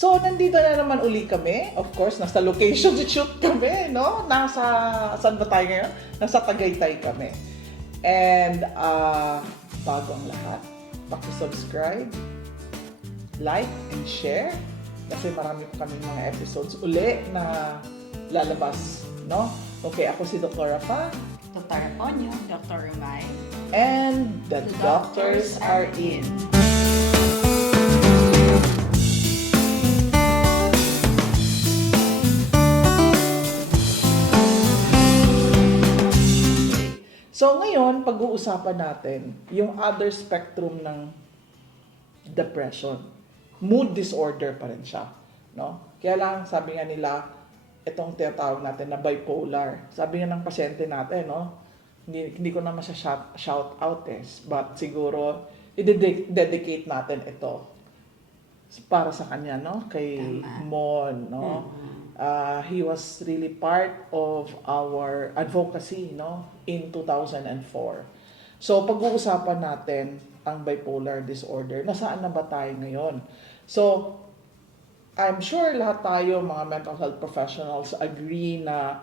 So, nandito na naman uli kami. Of course, nasa location shoot kami, no? Saan ba tayo ngayon? Nasa Tagaytay kami. And, bago ang lahat, paki-subscribe, like, and share. Kasi marami pa kaming mga episodes uli na lalabas, no? Okay, ako si Dr. Rafa. Dr. Ponyo, Dr. Rumay. And the doctors are in. So ngayon, pag-uusapan natin yung other spectrum ng depression. Mood disorder pa rin siya, no? Kaya lang, sabi nga nila, itong tinatawag natin na bipolar. Sabi nga ng pasyente natin, no? Hindi ko naman siya shout out but siguro i-dedicate natin ito para sa kanya, no? Kay Mon, no? He was really part of our advocacy, no, in 2004. So, pag-uusapan natin ang bipolar disorder. Nasaan na ba tayo ngayon? So, I'm sure lahat tayo, mga mental health professionals, agree na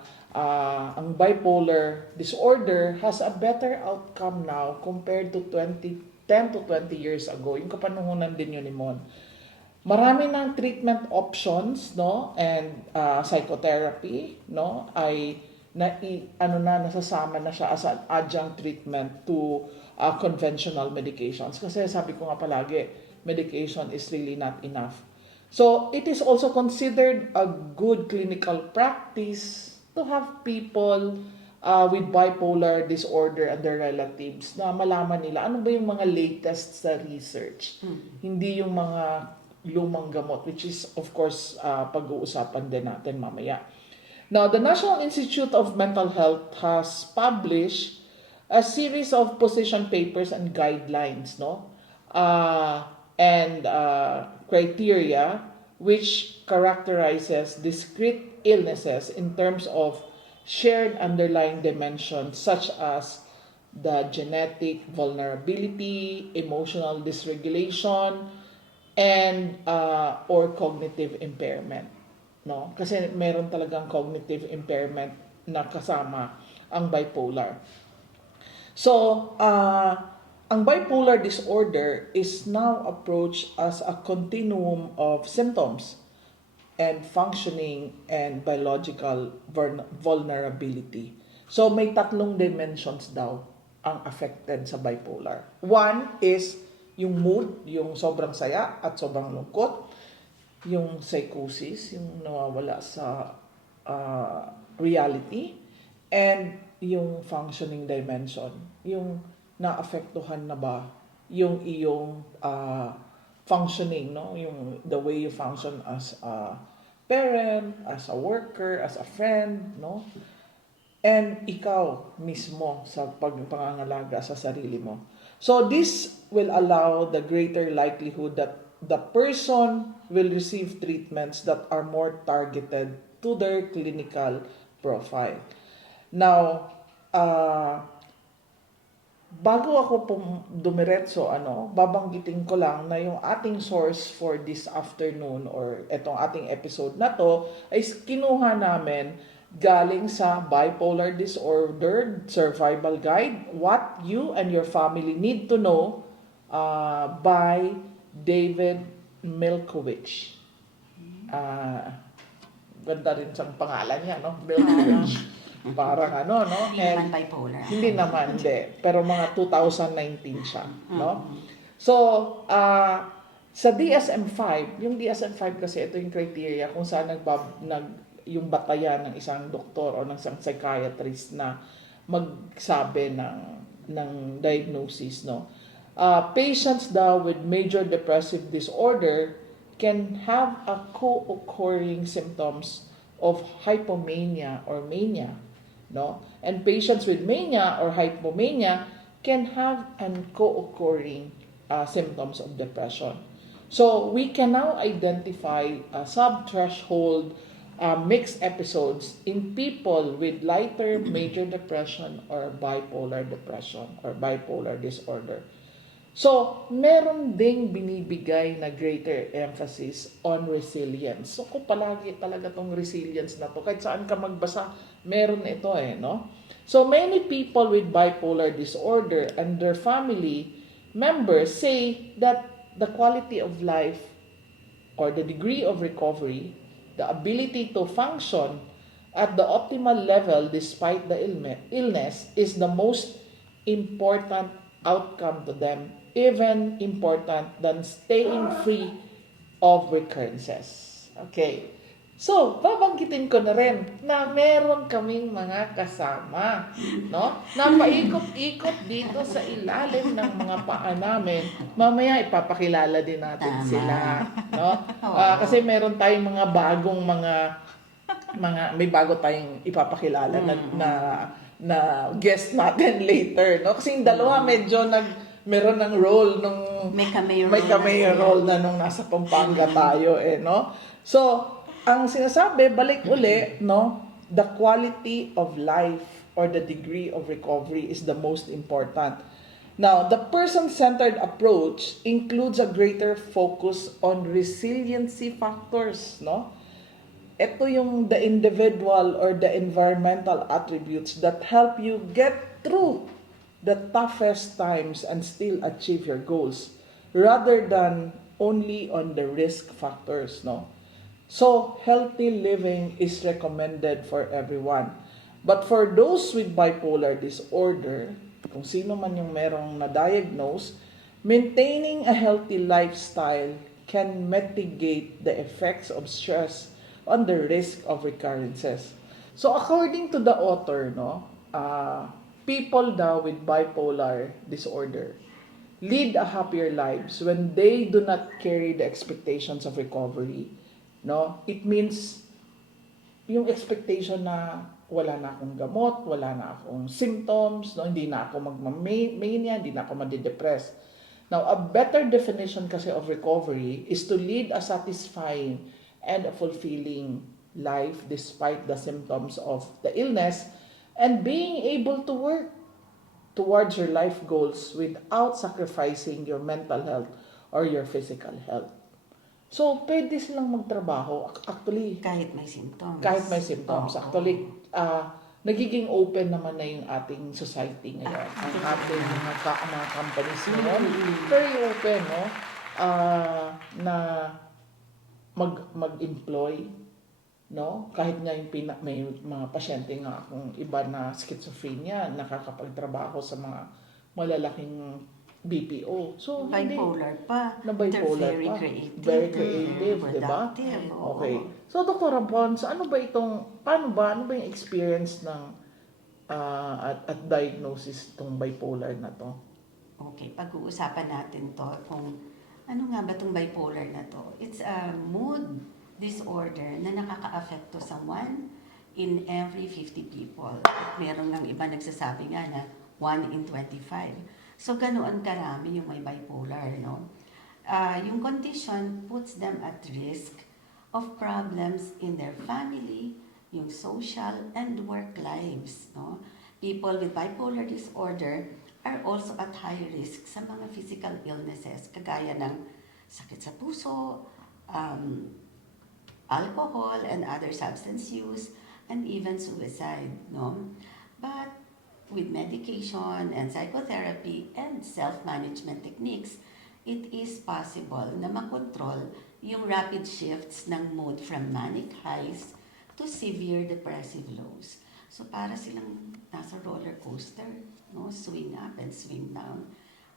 ang bipolar disorder has a better outcome now compared to 10 to 20 years ago. Yung kapanuhunan din yun ni Mon. Marami ng treatment options, no, and psychotherapy, no, ay nasasama na siya as an adjunct treatment to conventional medications. Kasi sabi ko nga palagi, medication is really not enough. So, it is also considered a good clinical practice to have people with bipolar disorder and their relatives na malaman nila ano ba yung mga latest sa research. Hindi yung mga lumang gamot, which is, of course, pag-uusapan din natin mamaya. Now, the National Institute of Mental Health has published a series of position papers and guidelines, no? And criteria which characterizes discrete illnesses in terms of shared underlying dimensions such as the genetic vulnerability, emotional dysregulation, and or cognitive impairment, no? Kasi meron talagang cognitive impairment na kasama ang bipolar. So, ang bipolar disorder is now approached as a continuum of symptoms and functioning and biological vulnerability. So, may tatlong dimensions daw ang affected sa bipolar. One is yung mood, yung sobrang saya at sobrang lungkot. Yung psychosis, yung nawawala sa reality. And yung functioning dimension, yung naapektuhan na ba yung iyong functioning, no? Yung the way you function as a parent, as a worker, as a friend, no? And ikaw mismo sa pangangalaga sa sarili mo. So this will allow the greater likelihood that the person will receive treatments that are more targeted to their clinical profile. Now, bago ako dumiretso, babanggitin ko lang na yung ating source for this afternoon or etong ating episode na to ay kinuha namin galing sa Bipolar Disorder Survival Guide, What You and Your Family Need to Know by David Milkowicz. Ganda rin sa pangalan niya, no? Milkowicz. Parang no? Hindi naman bipolar. Hindi naman, hindi. Pero mga 2019 siya, no? So, sa DSM-5, yung DSM-5 kasi ito yung criteria kung saan yung batayan ng isang doktor o ng isang psychiatrist na magsabi ng diagnosis, no? Patients daw with major depressive disorder can have a co-occurring symptoms of hypomania or mania, no? And patients with mania or hypomania can have an co-occurring symptoms of depression. So we can now identify sub-threshold mixed episodes in people with lighter major depression or bipolar depression or bipolar disorder. So, meron ding binibigay na greater emphasis on resilience. So, kung palagi talaga tong resilience na to, kahit saan ka magbasa, meron ito no? So, many people with bipolar disorder and their family members say that the quality of life or the degree of recovery, the ability to function at the optimal level despite the illness is the most important outcome to them, even important than staying free of recurrences. Okay. So, babanggitin ko na rin na meron kaming mga kasama, no? Na paikot-ikot dito sa ilalim ng mga paa namin. Mamaya ipapakilala din natin Tama. sila, no? Oo. Kasi meron tayong mga bagong may bago tayong ipapakilala na guest natin later, no? Kasi yung dalawa medyo meron ng role nung May cameo role na nung nasa Pampanga tayo no? So, ang sinasabi, balik uli, no? The quality of life or the degree of recovery is the most important. Now, the person-centered approach includes a greater focus on resiliency factors, no? Ito yung the individual or the environmental attributes that help you get through the toughest times and still achieve your goals rather than only on the risk factors, no? So, healthy living is recommended for everyone. But for those with bipolar disorder, kung sino man yung merong na-diagnose, maintaining a healthy lifestyle can mitigate the effects of stress on the risk of recurrences. So, according to the author, people daw with bipolar disorder lead a happier lives when they do not carry the expectations of recovery. No? It means yung expectation na wala na akong gamot, wala na akong symptoms, no? Hindi na ako magmamania, hindi na ako madidepress. Now, a better definition kasi of recovery is to lead a satisfying and a fulfilling life despite the symptoms of the illness and being able to work towards your life goals without sacrificing your mental health or your physical health. So, pwede silang magtrabaho. Actually, Kahit may symptoms. Oo. Actually, nagiging open naman na yung ating society ngayon. Ang ating mga companies ngayon, very open, no? Na mag-employ, no? Kahit nga yung may mga pasyente nga akong iba na schizophrenia, nakakapagtrabaho sa mga malalaking BPO. So, Bipolar pa. Na bipolar They're very pa. creative. Very creative, di ba? Productive. Oo. Okay. So, Dr. Bons, ano ba yung experience ng at diagnosis itong bipolar na to? Okay, pag-uusapan natin to kung ano nga ba itong bipolar na to. It's a mood disorder na nakaka-affect to someone in every 50 people. At meron ng iba nagsasabi nga na 1 in 25. So, ganoon karami yung may bipolar, no? Yung condition puts them at risk of problems in their family, yung social and work lives, no? People with bipolar disorder are also at high risk sa mga physical illnesses, kagaya ng sakit sa puso, alcohol and other substance use, and even suicide, no? But with medication and psychotherapy and self-management techniques, it is possible na makontrol yung rapid shifts ng mood from manic highs to severe depressive lows. So para silang nasa roller coaster, no? Swing up and swing down,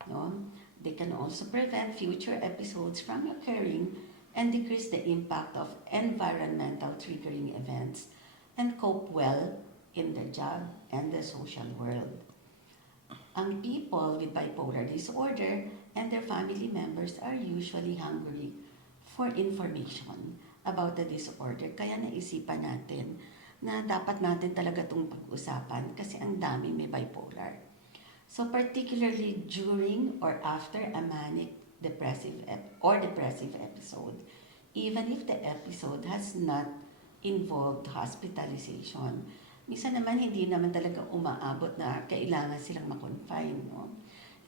no? They can also prevent future episodes from occurring and decrease the impact of environmental triggering events and cope well in the job and the social world. Ang people with bipolar disorder and their family members are usually hungry for information about the disorder. Kaya naisipan natin na dapat natin talaga itong pag-usapan kasi ang dami may bipolar. So particularly during or after a manic depressive episode, even if the episode has not involved hospitalization, minsan naman hindi naman talaga umaabot na kailangan silang ma-confine, no?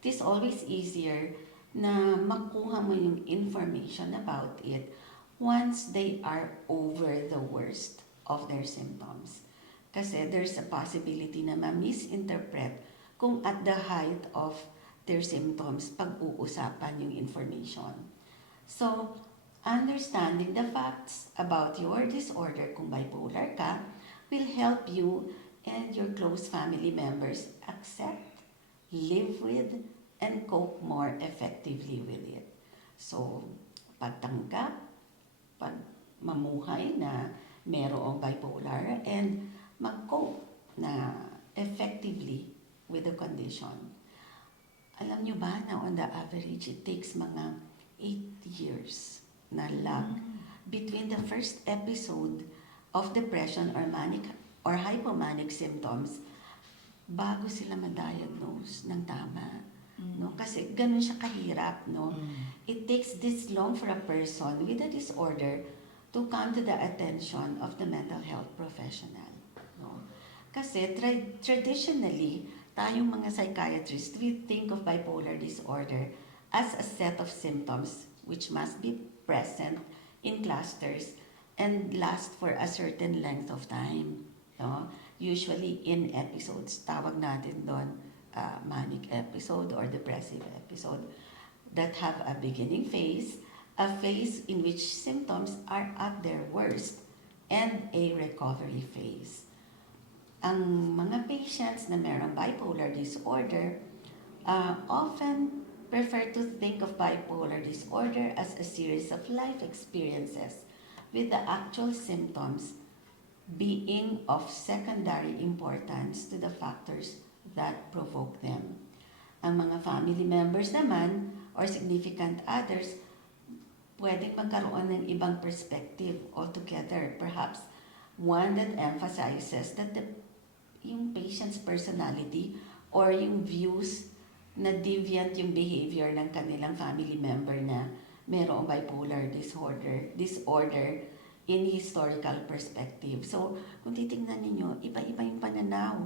it is always easier na makuha mo yung information about it once they are over the worst of their symptoms. Kasi there's a possibility na ma-misinterpret kung at the height of their symptoms pag-uusapan yung information. So, understanding the facts about your disorder kung bipolar ka will help you and your close family members accept, live with, and cope more effectively with it. So, pagtanggap, pag mamuhay na merong bipolar, and mag-cope na effectively with the condition. Alam nyo ba na on the average, it takes mga 8 years na lag between the first episode of depression or manic or hypomanic symptoms bago sila ma-diagnose ng tama. No? Kasi ganun siya kahirap. No? It takes this long for a person with a disorder to come to the attention of the mental health professional. No? Kasi traditionally, tayong mga psychiatrists, we think of bipolar disorder as a set of symptoms which must be present in clusters and last for a certain length of time. No? Usually in episodes, tawag natin doon manic episode or depressive episode that have a beginning phase, a phase in which symptoms are at their worst, and a recovery phase. Ang mga patients na mayroong bipolar disorder often prefer to think of bipolar disorder as a series of life experiences with the actual symptoms being of secondary importance to the factors that provoke them. Ang mga family members naman or significant others pwedeng magkaroon ng ibang perspective altogether, perhaps one that emphasizes that yung patient's personality or yung views na deviant yung behavior ng kanilang family member na mayroong bipolar disorder in historical perspective. So, kung titingnan ninyo, iba-iba yung pananaw.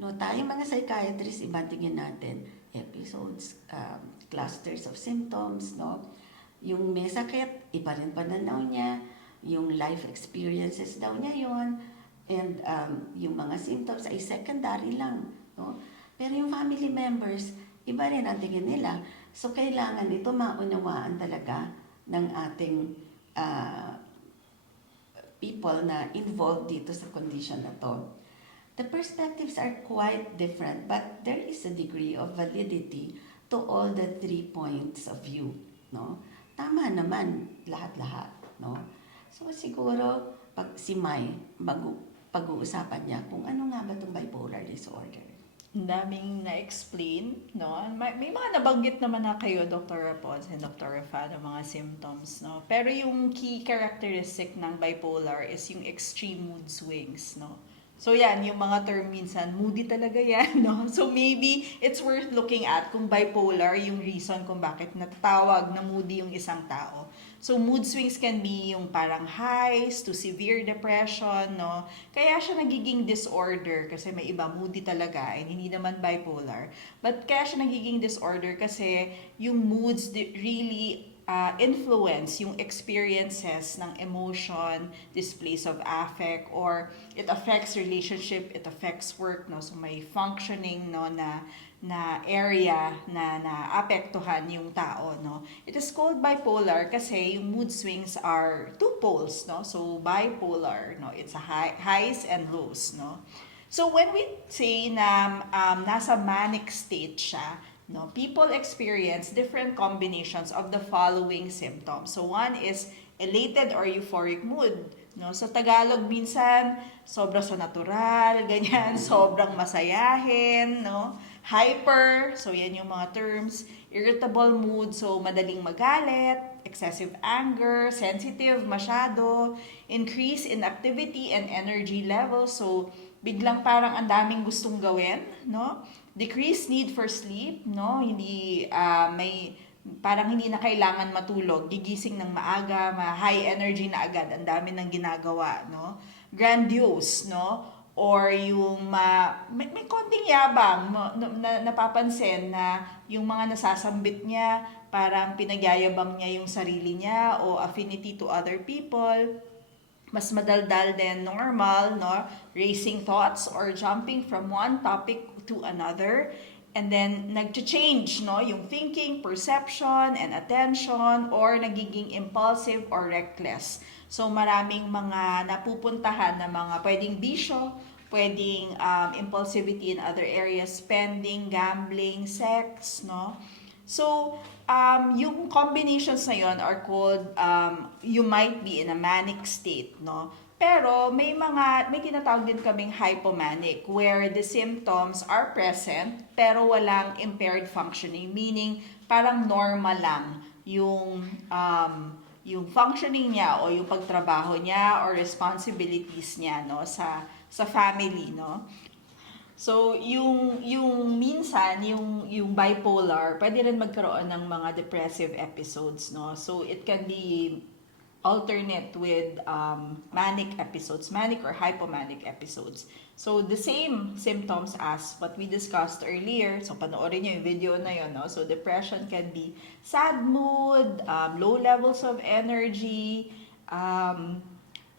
No, tayong mga psychiatrists, ibang tingin natin episodes, clusters of symptoms, no? Yung may sakit, iba rin pananaw niya, yung life experiences daw niya yon, and yung mga symptoms ay secondary lang, no? Pero yung family members, iba rin ang tingin nila. So, kailangan ito maunawaan talaga ng ating people na involved dito sa condition na to. The perspectives are quite different, but there is a degree of validity to all the 3 points of view, no? Tama naman lahat-lahat, no? So siguro pag si Mai pag-uusapan niya kung ano nga ba itong bipolar disorder. Ang daming na-explain, no? May mga nabanggit naman na kayo, Dr. Rapon and Dr. Rafa, ng mga symptoms, no? Pero yung key characteristic ng bipolar is yung extreme mood swings, no? So yan, yung mga term minsan, moody talaga yan, no? So maybe it's worth looking at kung bipolar yung reason kung bakit natatawag na moody yung isang tao. So mood swings can be yung parang highs to severe depression, no? Kaya siya nagiging disorder kasi may iba moody talaga and hindi naman bipolar. But kaya siya nagiging disorder kasi yung moods really influence yung experiences ng emotion, displays of affect, or it affects relationship, it affects work, no? So may functioning, no, na area na naapektuhan yung tao, no? It is called bipolar kasi yung mood swings are two poles, no? So bipolar, no? It's a highs and lows, no? So when we say na nasa manic state siya, no, people experience different combinations of the following symptoms. So one is elated or euphoric mood. No, sa Tagalog minsan sobra sa natural, ganyan, sobrang masayahin, no? Hyper, so yan yung mga terms. Irritable mood, so madaling magalit. Excessive anger, sensitive masyado. Increase in activity and energy level, so biglang parang ang daming gustong gawin, no? Decreased need for sleep, no? Hindi parang hindi na kailangan matulog, gigising ng maaga, high energy na agad, ang dami ng ginagawa, no? Grandiose, no? or yung may konting yabang na napapansin na yung mga nasasambit niya, parang pinagyayabang niya yung sarili niya o affinity to other people, mas madaldal than normal, no? Racing thoughts or jumping from one topic to another. And then, nag-change, no? Yung thinking, perception, and attention, or nagiging impulsive or reckless. So, maraming mga napupuntahan na mga pwedeng bisyo, pwedeng impulsivity in other areas, spending, gambling, sex, no? So, yung combinations na yon are called, you might be in a manic state, no? Pero may tinatawag din kaming hypomanic where the symptoms are present pero walang impaired functioning, meaning parang normal lang yung functioning niya o yung pagtrabaho niya or responsibilities niya, no, sa family, no. So, yung minsan, yung bipolar, pwede rin magkaroon ng mga depressive episodes, no? So, it can be alternate with manic episodes, manic or hypomanic episodes. So, the same symptoms as what we discussed earlier. So, panoorin nyo yung video na yun, no? So, depression can be sad mood, low levels of energy,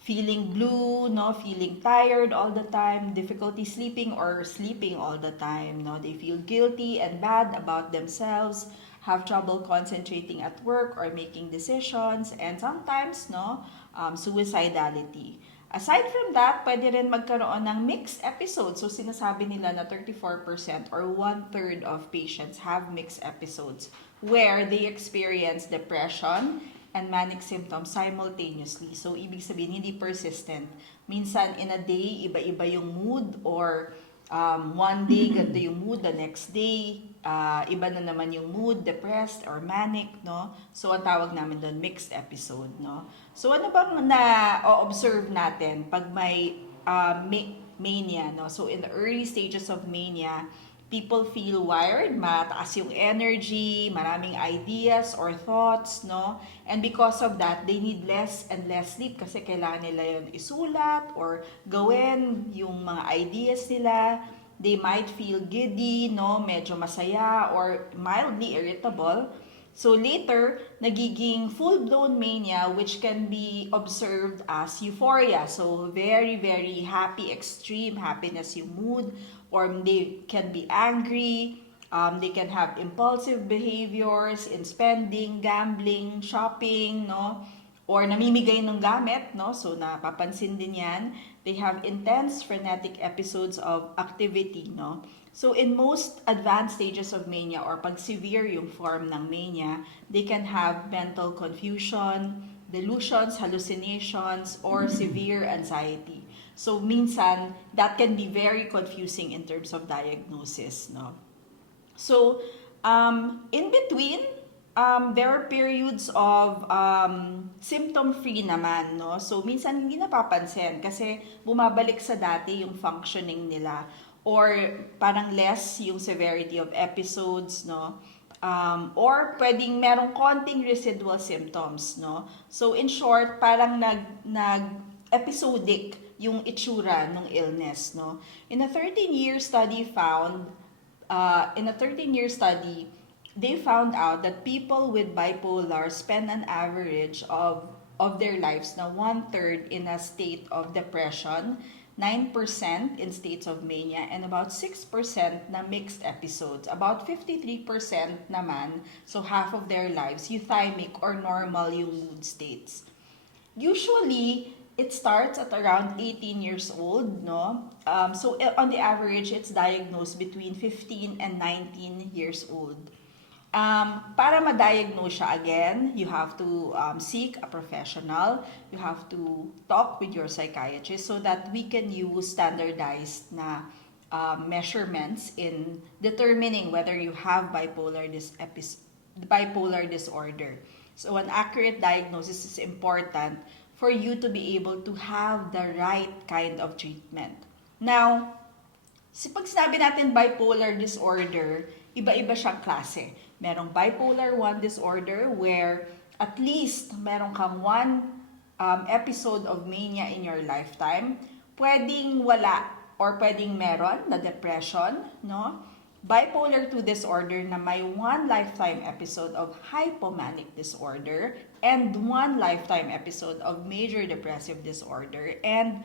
feeling blue, no, feeling tired all the time, difficulty sleeping or sleeping all the time, no, they feel guilty and bad about themselves, have trouble concentrating at work or making decisions, and sometimes, no, suicidality. Aside from that, pwede rin magkaroon ng mixed episodes. So, sinasabi nila na 34% or 1/3 of patients have mixed episodes where they experience depression and manic symptoms simultaneously. So, ibig sabihin, hindi persistent. Minsan, in a day, iba-iba yung mood or one day, ganito yung mood, the next day, iba na naman yung mood, depressed or manic, no? So, ang tawag namin doon, mixed episode, no? So, ano bang na-observe natin pag may mania, no? So, in the early stages of mania, people feel wired, mataas yung energy, maraming ideas or thoughts, no? And because of that, they need less and less sleep kasi kailangan nila yun isulat or gawin yung mga ideas nila. They might feel giddy, no? Medyo masaya or mildly irritable. So later, nagiging full-blown mania which can be observed as euphoria. So very, very happy, extreme happiness yung mood, or they can be angry, they can have impulsive behaviors in spending, gambling, shopping, no? Or namimigay ng gamit, no? So napapansin din yan. They have intense frenetic episodes of activity, no? So in most advanced stages of mania or pag severe yung form ng mania, they can have mental confusion, delusions, hallucinations, or severe anxiety. So minsan, that can be very confusing in terms of diagnosis, no? So, in between, there are periods of symptom-free naman, no? So, minsan hindi napapansin kasi bumabalik sa dati yung functioning nila or parang less yung severity of episodes, no? Or pwedeng merong konting residual symptoms, no? So, in short, parang nag-episodic yung itsura ng illness, no? In a 13-year study they found out that people with bipolar spend an average of their lives na 1/3 in a state of depression, 9% in states of mania, and about 6% na mixed episodes. About 53% naman, so half of their lives, euthymic or normal yung mood states. Usually, it starts at around 18 years old, no? So on the average, it's diagnosed between 15 and 19 years old. Para ma-diagnose siya again, you have to seek a professional. You have to talk with your psychiatrist so that we can use standardized na measurements in determining whether you have bipolar disorder. So an accurate diagnosis is important for you to be able to have the right kind of treatment. Now, pag sinabi natin bipolar disorder, iba-iba siyang klase. Merong bipolar 1 disorder where at least meron kang one episode of mania in your lifetime. Pwedeng wala or pwedeng meron na depression, no? Bipolar 2 disorder na may one lifetime episode of hypomanic disorder and one lifetime episode of major depressive disorder, and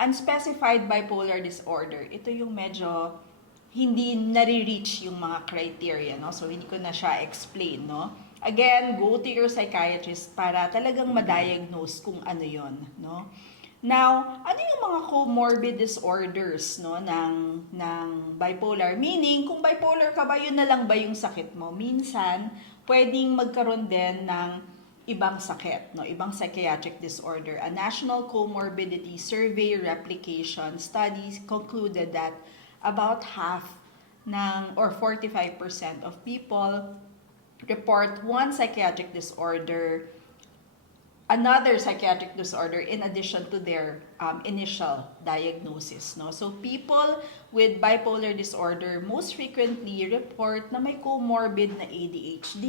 unspecified bipolar disorder. Ito yung medyo hindi nare-reach yung mga criteria, no? So, hindi ko na siya explain, no? Again, go to your psychiatrist para talagang ma-diagnose kung ano yon, no? Now, ano yung mga comorbid disorders, no, ng bipolar? Meaning, kung bipolar ka ba, yun na lang ba yung sakit mo? Minsan, pwedeng magkaroon din ng ibang sakit, no, ibang psychiatric disorder. A National Comorbidity Survey Replication Study concluded that about half or 45% of people report one psychiatric disorder, another psychiatric disorder in addition to their initial diagnosis, no? So people with bipolar disorder most frequently report na may comorbid na ADHD,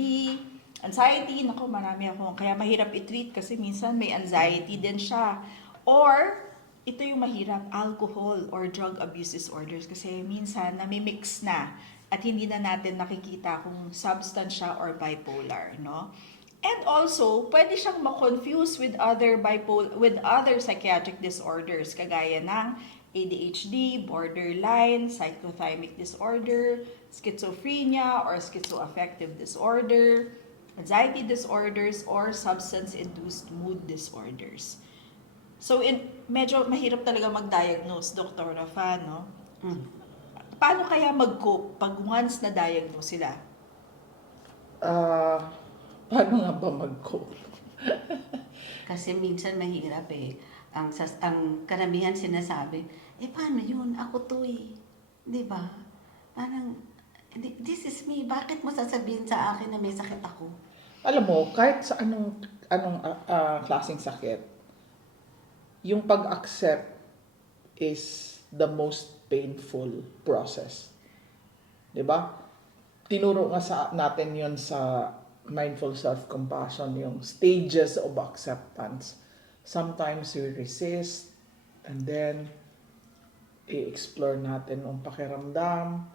anxiety, nako marami ako, kaya mahirap i-treat kasi minsan may anxiety din siya. Or ito yung mahirap, alcohol or drug abuse disorders, kasi minsan nami-mix na at hindi na natin nakikita kung substance siya or bipolar, no? And also, pwede siyang ma-confuse with other psychiatric disorders kagaya ng ADHD, borderline, psychothymic disorder, schizophrenia or schizoaffective disorder, anxiety disorders, or substance-induced mood disorders. So, medyo mahirap talaga mag-diagnose, Dr. Rafa, no? Paano kaya mag-cope pag once na-diagnose sila? Paano nga ba mag-cope? Kasi minsan mahirap eh. Ang karamihan sinasabi, paano yun? Ako to eh. Di ba? Parang, this is me. Bakit mo sasabihin sa akin na may sakit ako? Alam mo, kahit sa anong klaseng sakit, yung pag-accept is the most painful process. Di ba? Tinuro nga natin yon sa mindful self-compassion, yung stages of acceptance. Sometimes we resist, and then i-explore natin ang pakiramdam,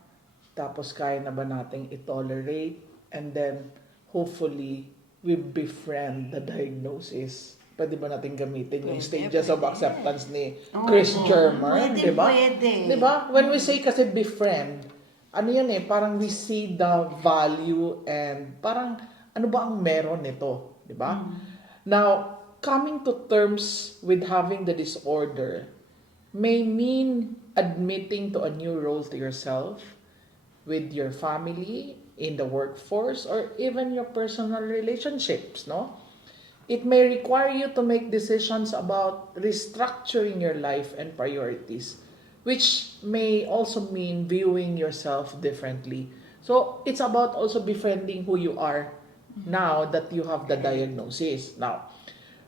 tapos kaya na ba nating i-tolerate, and then hopefully we befriend the diagnosis. Pwede ba natin gamitin yung stages of acceptance ni Chris Germer? Pwede, diba? pwede. Diba? When we say kasi befriend, ano yan parang we see the value and parang ano ba ang meron nito, di ba? Now, coming to terms with having the disorder may mean admitting to a new role to yourself, with your family, in the workforce, or even your personal relationships, no? It may require you to make decisions about restructuring your life and priorities, which may also mean viewing yourself differently. So, it's about also befriending who you are now that you have the diagnosis. Now,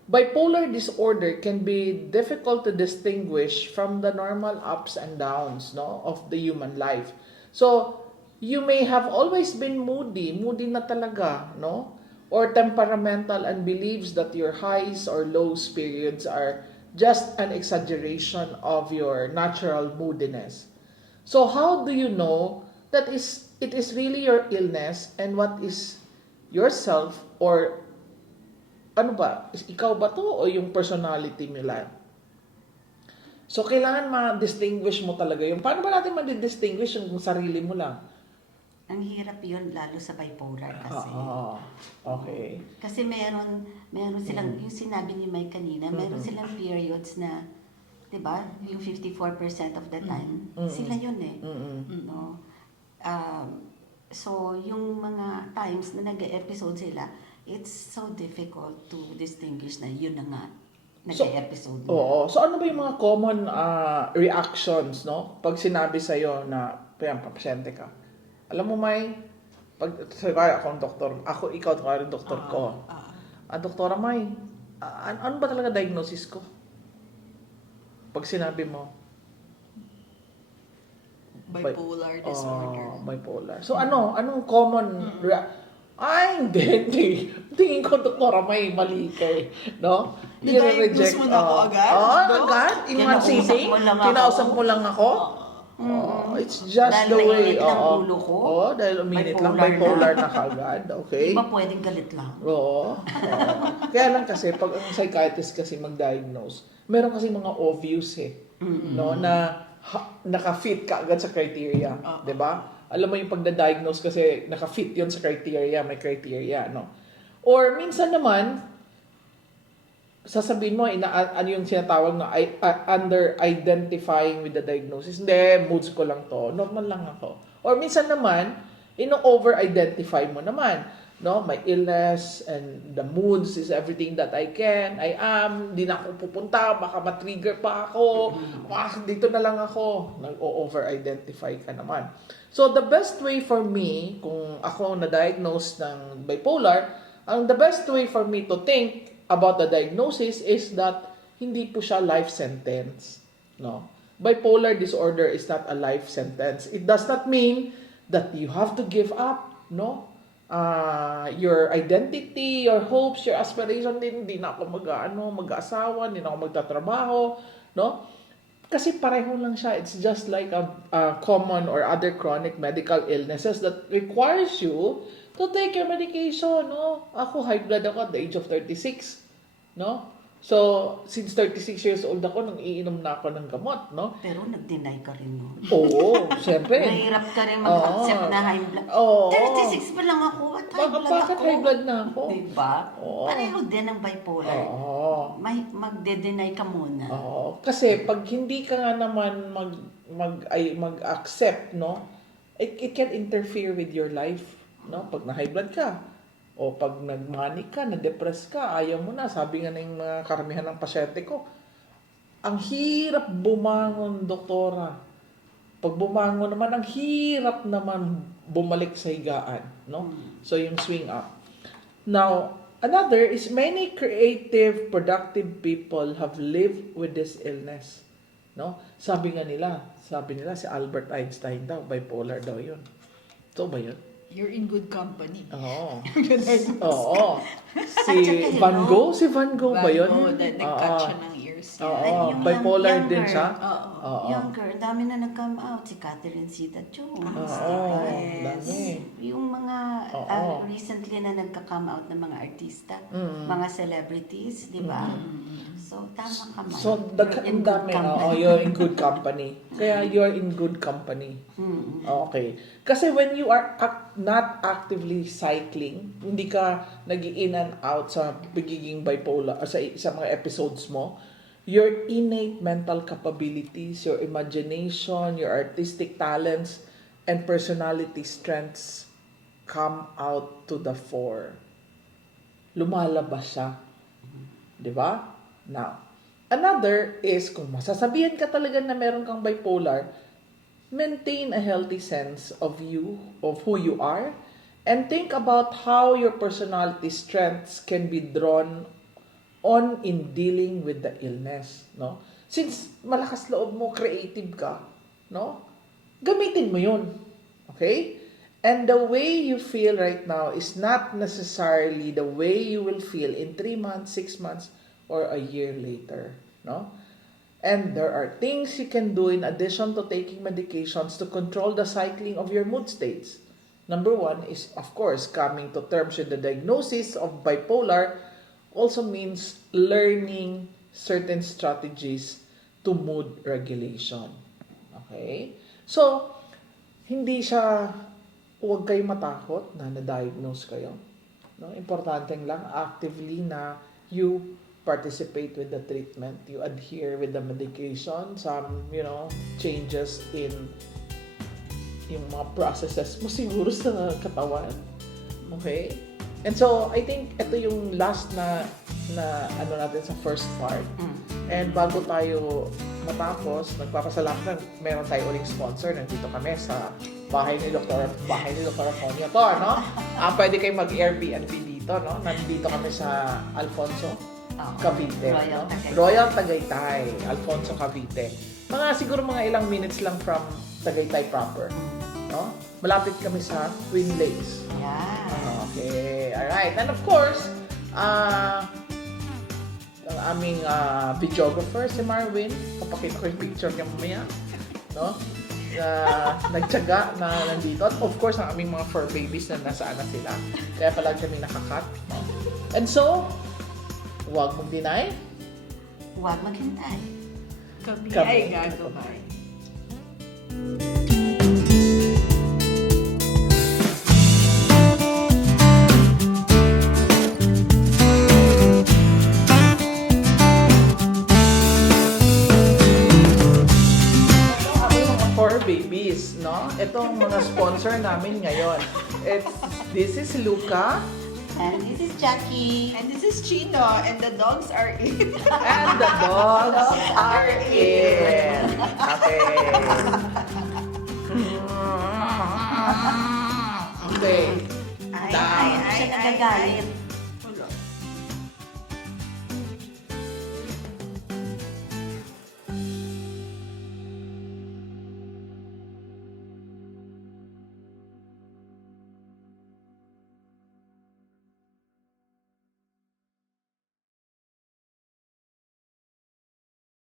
bipolar disorder can be difficult to distinguish from the normal ups and downs, no, of the human life. So, you may have always been moody na talaga, no? Or temperamental and believes that your highs or lows periods are just an exaggeration of your natural moodiness. So, how do you know that it is really your illness and what is yourself, or ano ba? Ikaw ba to o yung personality mo lang? So, kailangan ma-distinguish mo talaga yung paano ba natin ma-distinguish yung sarili mo lang? Ang hirap yun, lalo sa bipolar kasi. Okay. Kasi meron silang, yung sinabi ni Mike kanina, meron silang periods na, di ba, yung 54% of the time, sila yun eh. No? So, yung mga times na nag-episode sila, it's so difficult to distinguish na yun na nga, nag-episode na. Oo. So, ano ba yung mga common reactions, no? Pag sinabi sa'yo na, pasyente ka. Alam mo, May, pag kaya akong doktor, ikaw rin doktor ko. Doktora May, ano ba talaga diagnosis ko? Pag sinabi mo, Bipolar disorder. Bipolar. So, anong common Ay, hindi. Tingin ko, doktora, may mali ka eh. No? Na-diagnose mo na ako agad? Oo, No? agad. In one Kinausap sitting. mo lang ako. Kinausap mo lang ako. It's just Dahil the way. mainit lang ulo ko. Oo, dahil uminit lang. Bipolar Bipolar na kagad. Okay? Di ba pwedeng galit lang? Oo. Kaya lang kasi, pag ang psychiatrist kasi mag-diagnose, meron kasi mga obvious eh. No? Na naka-fit ka agad sa criteria. 'Di ba? Alam mo yung pagda-diagnose kasi naka-fit yun sa criteria, may criteria, no? Or minsan naman, sasabihin mo, ano yung sinatawag na under-identifying with the diagnosis. Hindi, moods ko lang to. Normal lang ako. Or minsan naman, over-identify mo naman. No? My illness and the moods is everything that I am. Hindi na ako pupunta, baka matrigger pa ako. Dito na lang ako. Nag-over-identify ka naman. So, the best way for me, kung ako na-diagnose ng bipolar, the best way for me to think about the diagnosis is that hindi po siya life sentence. No? Bipolar disorder is not a life sentence. It does not mean that you have to give up, no? Your identity, your hopes, your aspiration, hindi na ako mag-asawa, hindi na ako magtatrabaho, no? Kasi pareho lang siya. It's just like a common or other chronic medical illnesses that requires you to take your medication, no? Ako, high blood ako at the age of 36, no? So, since 36 years old ako, nang iinom na ako ng gamot, no? Pero nag-deny ka rin nun. Oo, siyempre. Mahirap ka rin mag-accept na high blood. Oo. 36 pa lang ako at high blood Bakit ako. high blood na ako? Diba? Oo. Pareho din ang bipolar. Oo. Magde-deny ka muna. Oo. Kasi pag hindi ka nga naman mag-accept, no? It can interfere with your life, no? Pag na-high blood ka, o pag nag-manic ka, na-depress ka, ayaw mo na. Sabi nga ng mga karamihan ng pasyente ko, ang hirap bumangon, doktora. Pag bumangon naman, ang hirap naman bumalik sa higaan, no? So, yung swing up. Now, another is many creative, productive people have lived with this illness, no? Sabi nila si Albert Einstein daw, bipolar daw yun. So ba yun? You're in good company. Oo. Na-diagnose Oo. At saka, Van Gogh? Si Van Gogh ba yun? Nag-cut siya ng ears niya. Oo. Yung Bipolar younger, din siya? Oo. Younger, dami na nag-come out. Si Catherine Zeta-Jones. Oo. Yes. Dami. Yung mga Oo. recently na nagka-come out ng mga artista, Mm. mga celebrities, di ba? So, tama ka man. So, You're in good dami. company. You're in good company. Kaya you're in good company. Okay. Kasi when you are not actively cycling, hindi ka nag-in and out sa pagiging bipolar, sa mga episodes mo, your innate mental capabilities, your imagination, your artistic talents, and personality strengths come out to the fore. Lumalabas siya. Di ba? Now, another is, kung masasabihan ka talaga na meron kang bipolar, maintain a healthy sense of who you are, and think about how your personality strengths can be drawn on in dealing with the illness, no? Since malakas loob mo, creative ka, no? Gamitin mo yun. Okay? And the way you feel right now is not necessarily the way you will feel in 3 months, 6 months, or a year later, no? And there are things you can do in addition to taking medications to control the cycling of your mood states. Number 1 is, of course, coming to terms with the diagnosis of bipolar also means learning certain strategies to mood regulation. Okay? So, huwag kayo matakot na na-diagnose kayo. No? Importante lang, actively na you participate with the treatment, you adhere with the medication, some, changes in yung mga processes mo siguro sa katawan. Okay? And so, I think ito yung last na natin sa first part. And bago tayo matapos, nagpapasalamat na meron tayo uling sponsor. Nandito kami sa bahay ni Dr. Fonio to, no? Pwede kayo mag-Airbnb dito, no? Nandito kami sa Alfonso Cavite, Royal Tagaytay, Alfonso Cavite. Siguro mga ilang minutes lang from Tagaytay proper, no? malapit kami sa Twin Lakes. Yeah. Okay, alright. And of course, ang aming videographer, si Marvin, papakita ko yung picture niya mamaya, no? Nagtyaga na nandito. At of course, ang aming mga fur babies na nasaan na sila. Kaya pala kami nakakat. No? And so, huwag mong deny. Huwag maghintay. Kami Kami ay gagabay. Babies, no? Itong mga sponsor namin ngayon. This is Luca. And this is Jackie. And this is Chino, and the dogs are in. And the dogs are in. Okay. Okay. Ay, siya nagagalit.